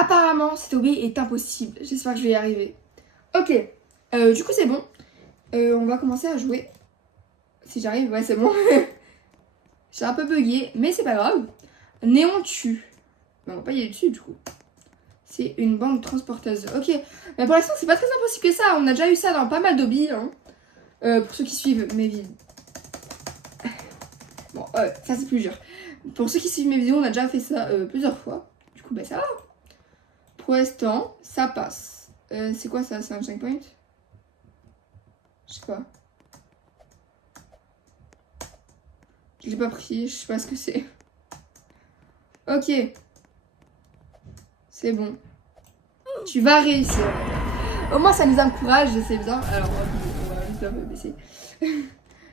Apparemment, cet hobby est impossible. J'espère que je vais y arriver. Ok. Du coup, c'est bon. On va commencer à jouer. Si j'arrive, ouais, c'est bon. J'ai un peu bugué, mais c'est pas grave. Néon tue. Mais on va pas y aller dessus, du coup. C'est une bande transporteuse. Ok. Mais pour l'instant, c'est pas très impossible que ça. On a déjà eu ça dans pas mal d'hobbies. Hein. Pour ceux qui suivent mes vidéos. Bon, ça c'est plus dur. Pour ceux qui suivent mes vidéos, on a déjà fait ça plusieurs fois. Du coup, bah ça va. Pour l'instant, ça passe. C'est quoi ça? C'est un checkpoint? Je sais pas. Je l'ai pas pris, je sais pas ce que c'est. Ok. C'est bon. Tu vas réussir. Au moins, ça nous encourage, c'est bien. Alors, on va juste un peu baisser.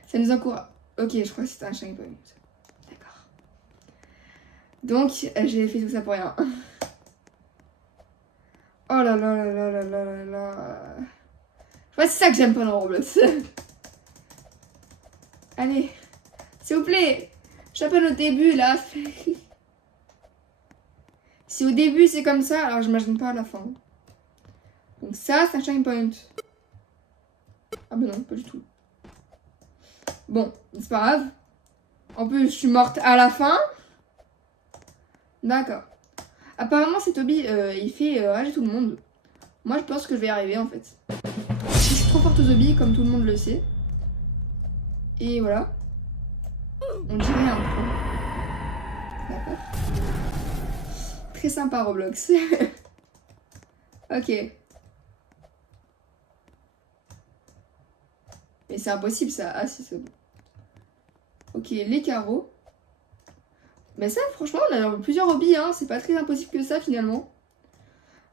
Ça nous encourage. Ok, je crois que c'était un checkpoint. D'accord. Donc, j'ai fait tout ça pour rien. Oh là là là là là là là là. Ouais, c'est ça que j'aime pas dans Roblox. Allez, s'il vous plaît. J'appelle au début, là. Si au début, c'est comme ça, alors j'imagine pas à la fin. Donc ça, c'est un checkpoint. Ah bah non, pas du tout. Bon, c'est pas grave. En plus, je suis morte à la fin. D'accord. Apparemment, cet hobby, il fait rager tout le monde. Moi, je pense que je vais y arriver, en fait. Je suis trop forte aux hobbies, comme tout le monde le sait. Et voilà. On dirait un peu. D'accord. Très sympa, Roblox. Ok. Mais c'est impossible, ça. Ah, si, c'est bon. Ok, les carreaux. Mais ça, franchement, on a plusieurs hobbies, hein. C'est pas très impossible que ça, finalement.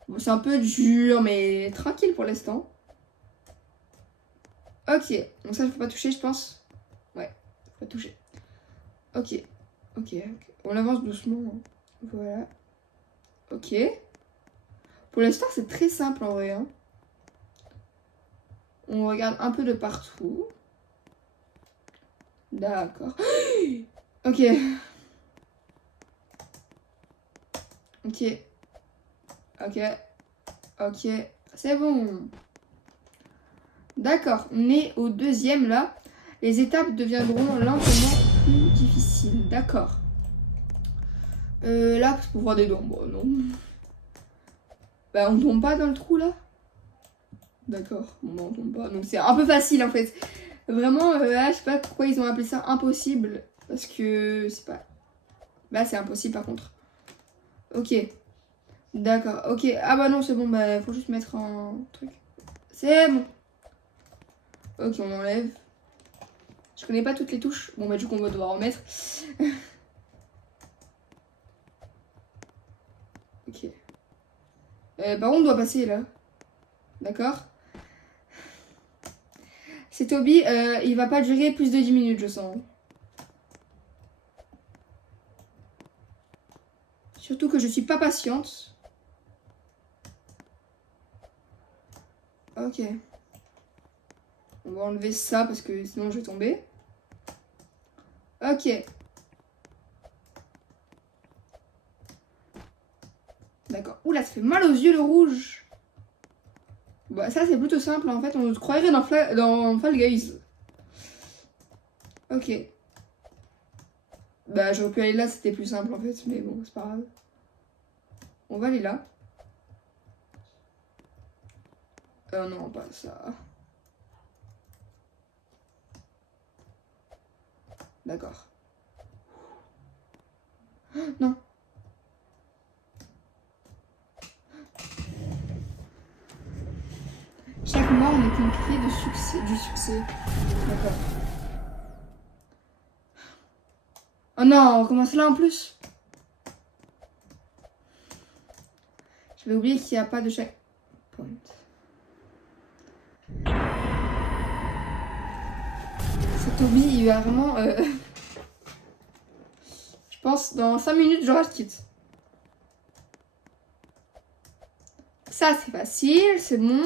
Bon, c'est un peu dur, mais tranquille pour l'instant. Ok. Donc ça, je peux pas toucher, je pense. Ouais, faut pas toucher. Ok. Ok. On avance doucement. Voilà. Ok. Pour l'instant, c'est très simple, en vrai. Hein. On regarde un peu de partout. D'accord. Ok. Ok. Ok. Ok. C'est bon. D'accord. On est au deuxième, là. Les étapes deviendront lentement plus difficiles. D'accord. Là, pour voir des dents. Bon, non. Bah, on tombe pas dans le trou, là. D'accord. Bon, bah, on tombe pas. Donc, c'est un peu facile, en fait. Vraiment, là, je sais pas pourquoi ils ont appelé ça impossible. Parce que, c'est pas... Bah, c'est impossible, par contre. Ok. D'accord. Ok. Ah bah non, c'est bon. Bah, faut juste mettre un truc. C'est bon. Ok, on enlève. Je connais pas toutes les touches. Bon, bah, du coup, on va devoir en mettre. Ok. Par contre, on doit passer, là. D'accord. Cet hobby, il va pas durer plus de 10 minutes, je sens. Surtout que je suis pas patiente. Ok. On va enlever ça parce que sinon je vais tomber. Ok. D'accord. Oula, ça fait mal aux yeux le rouge. Bah ça c'est plutôt simple en fait. On se croirait dans Fall Guys. Ok. Bah j'aurais pu aller là, c'était plus simple en fait. Mais bon, c'est pas grave. On va aller là. Non, pas ça. D'accord. Non. Chaque mort n'est qu'une clé de succès, du succès. D'accord. Oh non, on recommence là en plus. Je vais oublier qu'il n'y a pas de checkpoint. Cet hobby, il va vraiment... Je pense dans 5 minutes, j'aurai le quitte. Ça, c'est facile, c'est bon.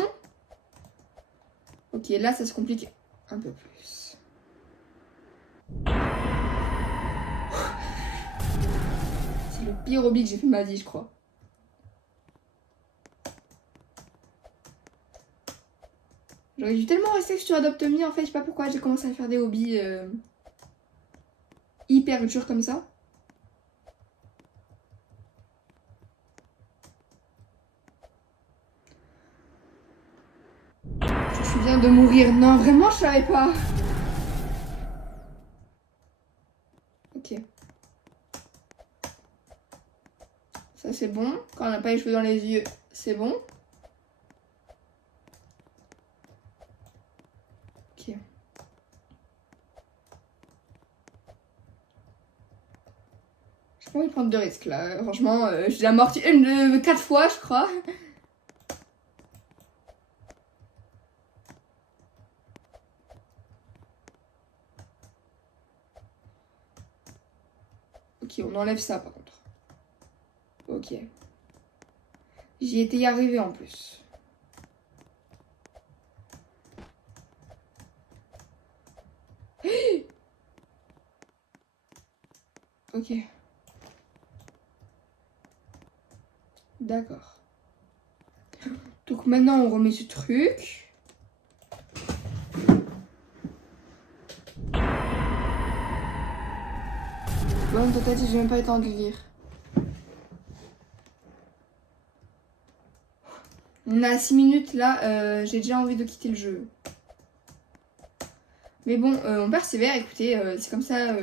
Ok, là, ça se complique un peu plus. C'est le pire hobby que j'ai fait de ma vie, je crois. J'aurais dû tellement rester sur Adopt Me, en fait, je sais pas pourquoi j'ai commencé à faire des hobbies hyper durs comme ça. Je viens de mourir. Non, vraiment, je savais pas. Ok. Ça, c'est bon. Quand on n'a pas les cheveux dans les yeux, c'est bon. Ok. J'ai pas envie de prendre de risques, là. Franchement, j'ai amorti 4 fois, je crois. Ok, on enlève ça, par contre. Ok. J'y étais y arrivé en plus. Ok. D'accord. Donc maintenant, on remet ce truc. Bonne tentative, j'ai même pas eu le temps de lire. On a 6 minutes là, j'ai déjà envie de quitter le jeu. Mais bon, on persévère, écoutez, c'est comme ça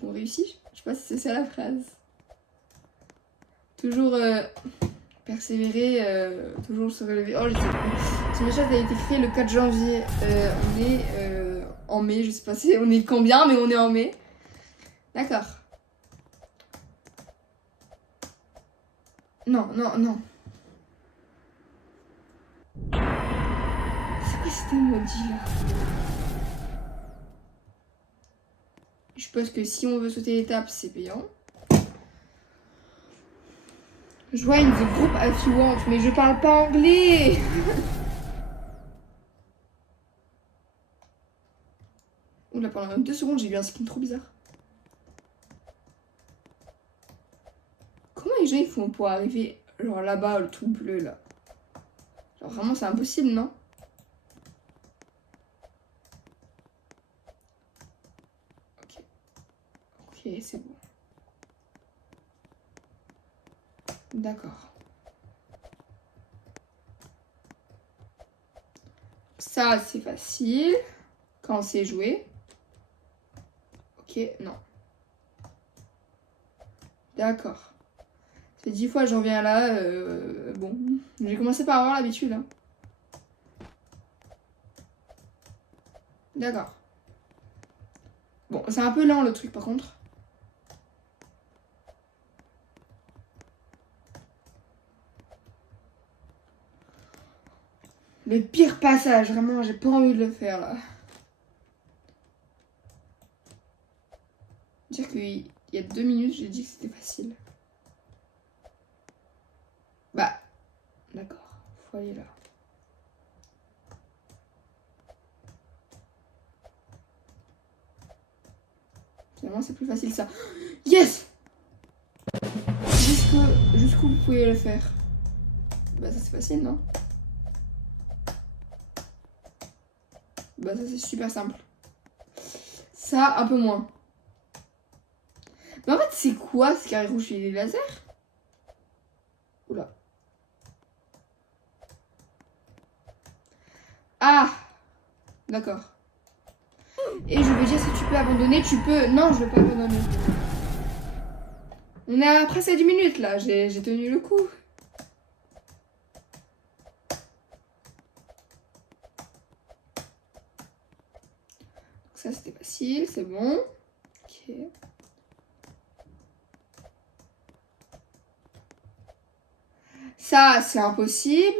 qu'on réussit. Je sais pas si c'est ça la phrase. Toujours persévérer, toujours se relever. Oh, je sais pas. Ce message a été créé le 4 janvier. On est en mai, je sais pas si on est combien, mais on est en mai. D'accord. Non, non, non. C'est quoi cet emoji là? Je pense que si on veut sauter l'étape, c'est payant. Join the group if you want, mais je parle pas anglais. Oula, pendant 2 secondes, j'ai vu un skin trop bizarre. Comment les gens ils font pour arriver genre là-bas, le truc bleu là? Genre vraiment c'est impossible, non? Ok. Ok, c'est bon. D'accord. Ça c'est facile. Quand c'est joué. Ok, non. D'accord. C'est 10 fois j'en viens là. Bon. J'ai commencé par avoir l'habitude. Hein. D'accord. Bon, c'est un peu lent le truc par contre. Le pire passage, vraiment, j'ai pas envie de le faire là. Dire qu'il y a 2 minutes, j'ai dit que c'était facile. Bah, d'accord, faut aller là. Finalement, c'est plus facile ça. Yes! Jusqu'où vous pouvez le faire? Bah, ça c'est facile, non? Bah, ça c'est super simple. Ça, un peu moins. Mais en fait, c'est quoi ce carré rouge et les lasers? Oula. Ah! D'accord. Et je veux dire, si tu peux abandonner, tu peux... Non, je veux pas abandonner. On est à presque à 10 minutes, là. J'ai tenu le coup. Ça, c'était facile, c'est bon. Ok. Ça, c'est impossible.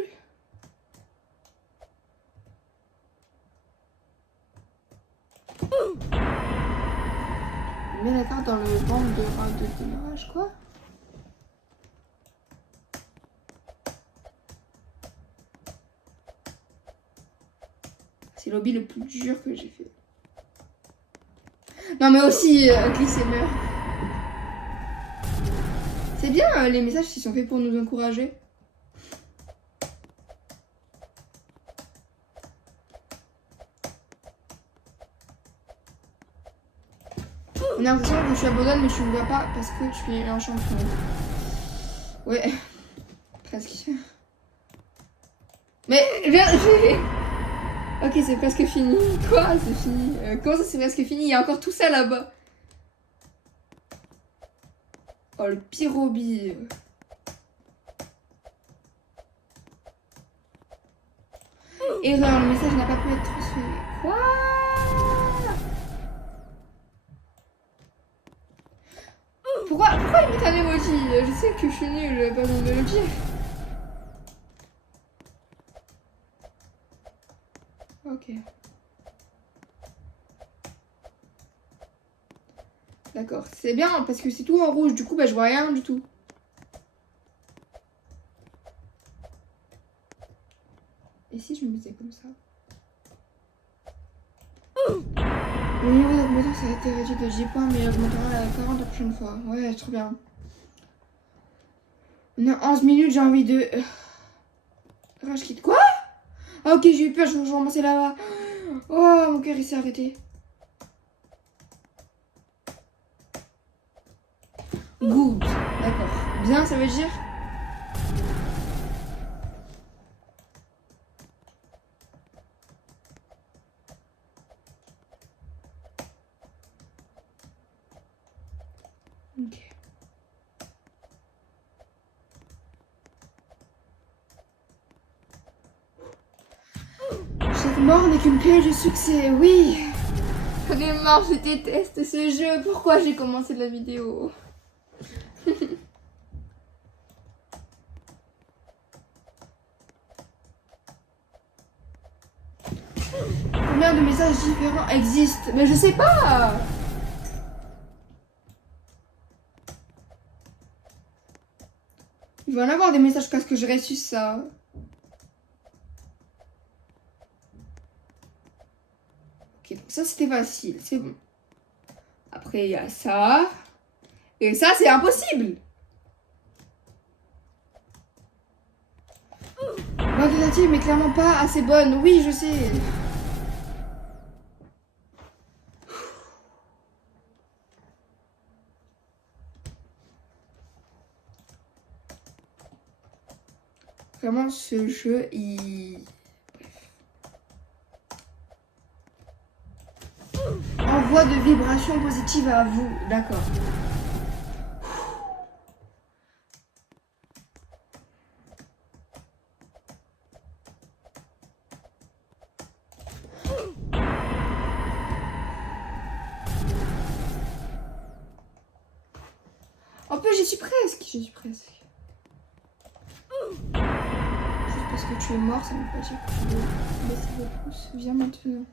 Mets la carte dans le banc de démarrage, quoi. C'est le lobby le plus dur que j'ai fait. Non, mais aussi, glisse et meurt. C'est bien, les messages qui sont faits pour nous encourager. On a l'impression que je abandonne, mais je ne vois pas parce que je suis un champion. Ouais, presque. Mais ok, c'est presque fini. Quoi? C'est fini. Comment ça, c'est presque fini? Il y a encore tout ça là-bas. Oh, le pyrobi. Erreur, le message n'a pas pu être transféré. Quoi? Pourquoi il met un emoji? Je sais que je suis nulle, pas dans le pire. Ok. D'accord, c'est bien parce que c'est tout en rouge, du coup bah je vois rien du tout. Et si je me mettais comme ça? Le niveau d'augmentation ça a été réduit de 10 points, mais il augmentera à 40 la prochaine fois. Ouais, trop bien. On a 11 minutes, j'ai envie de... Rage quitte. Quoi? Ah ok, j'ai eu peur, je vais ramasser là-bas. Oh, mon cœur il s'est arrêté. Good, d'accord. Bien, ça veut dire? Ok. Chaque mort n'est qu'une clé de succès, oui. J'en ai marre, je déteste ce jeu. Pourquoi j'ai commencé la vidéo? Combien de messages différents existent? Mais je sais pas. Il va en avoir des messages parce que je reçu ça. Ok, donc ça c'était facile, c'est bon. Après il y a ça. Et ça c'est impossible. Ma tentative mais clairement pas assez bonne. Oui, je sais. Vraiment, ce jeu, il... Envoie de vibrations positives à vous. D'accord. En plus, j'y suis presque. J'y suis presque. Juste parce que tu es mort, ça ne veut pas dire que tu veux baisser le pouce. Viens maintenant.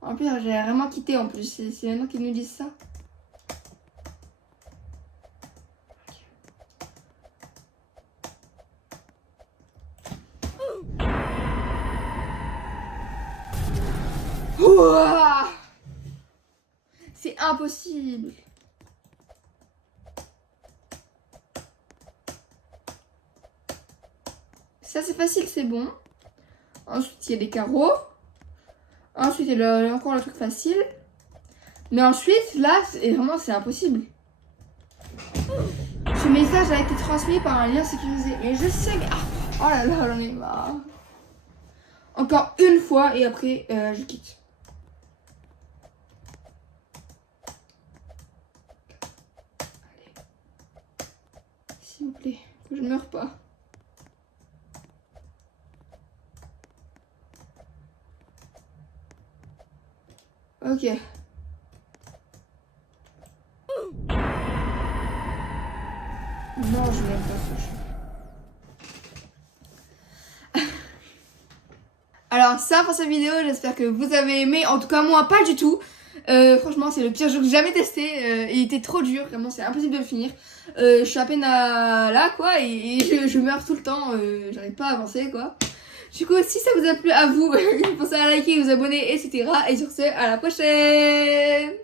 En plus, j'ai vraiment quitté en plus. C'est maintenant qu'ils nous disent ça. Ouah, c'est impossible. Ça c'est facile, c'est bon. Ensuite il y a des carreaux. Ensuite il y a encore le truc facile. Mais ensuite là, vraiment c'est impossible. Ce message a été transmis par un lien sécurisé. Mais je sais que... Oh là là, j'en ai marre. Encore une fois et après je quitte. Allez. S'il vous plaît, que je ne meure pas. Ok. Non, je n'aime pas ce jeu. Alors ça pour cette vidéo, j'espère que vous avez aimé. En tout cas moi pas du tout. Franchement c'est le pire jeu que j'ai jamais testé. Il était trop dur, vraiment c'est impossible de le finir. Je suis à peine là quoi et je meurs tout le temps. J'arrive pas à avancer quoi. Du coup si ça vous a plu à vous, pensez à liker, vous abonner etc. Et sur ce à la prochaine.